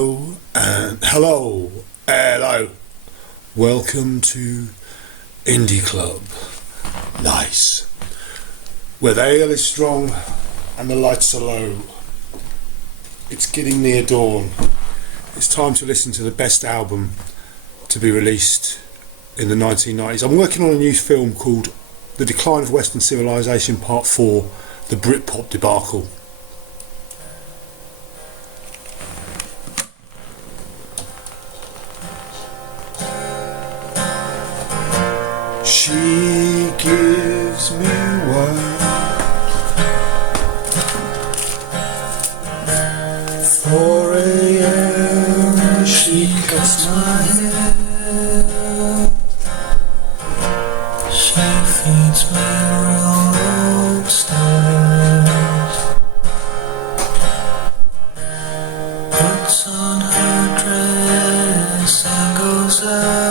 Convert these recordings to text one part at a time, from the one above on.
Hello and hello. Welcome to Indie Club. Nice. Where the ale is strong and the lights are low. It's getting near dawn. It's time to listen to the best album to be released in the 1990s. I'm working on a new film called The Decline of Western Civilization Part 4, The Britpop Debacle. She gives me wine, 4 a.m. she cuts my hair, she feeds me real upstairs, puts on her dress and goes out.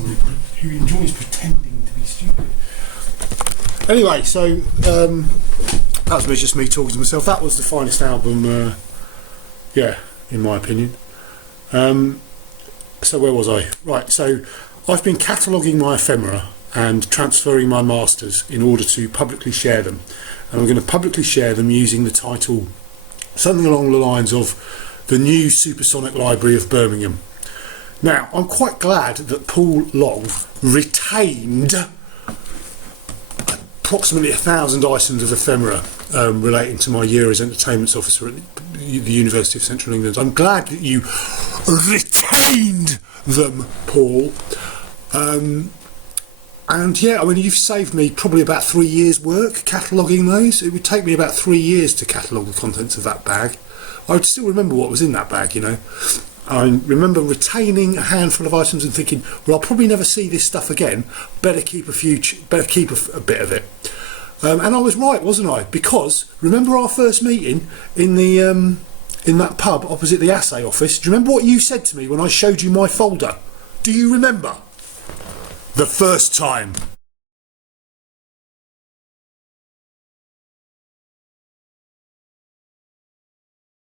somebody who enjoys pretending to be stupid. Anyway, so that was just me talking to myself. That was the finest album, yeah, in my opinion. So where was I? Right, so I've been cataloguing my ephemera and transferring my masters in order to publicly share them. And I'm going to publicly share them using the title, something along the lines of the New Supersonic Library of Birmingham. Now, I'm quite glad that Paul Long retained approximately 1,000 items of ephemera relating to my year as entertainments officer at the University of Central England. I'm glad that you retained them, Paul. And yeah, I mean, you've saved me probably about 3 years' work cataloguing those. It would take me about 3 years to catalogue the contents of that bag. I would still remember what was in that bag, you know. I remember retaining a handful of items and thinking, well, I'll probably never see this stuff again. Better keep a bit of it. And I was right, wasn't I? Because remember our first meeting in the in that pub opposite the assay office? Do you remember what you said to me when I showed you my folder? Do you remember? The first time